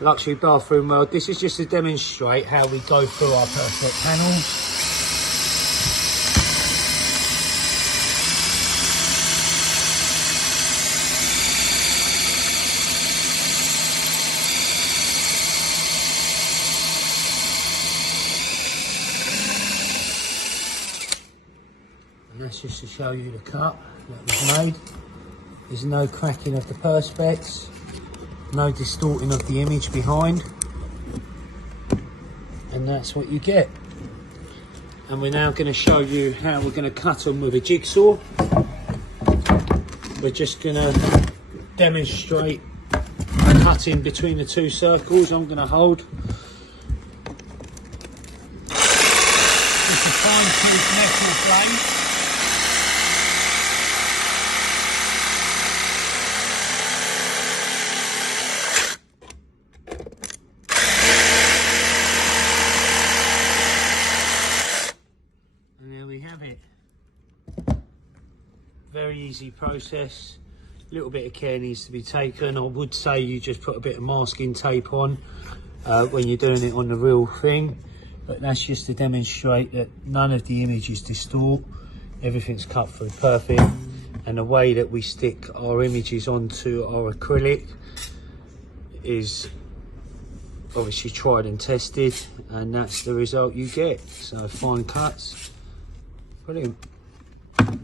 luxury bathroom world. This is just to demonstrate how we go through our perfect panels. And that's just to show you the cut that was made. There's no cracking of the perspex, no distorting of the image behind, and that's what you get. And we're now going to show you how we're going to cut them with a jigsaw. We're just going to demonstrate cutting between the two circles. I'm going to hold. Just a fine-tooth metal flame. And there we have it. Very easy process. A little bit of care needs to be taken. I would say you just put a bit of masking tape on when you're doing it on the real thing, but that's just to demonstrate that none of the images distort. Everything's cut through perfect, and the way that we stick our images onto our acrylic is obviously tried and tested, and that's the result you get. So fine cuts, brilliant.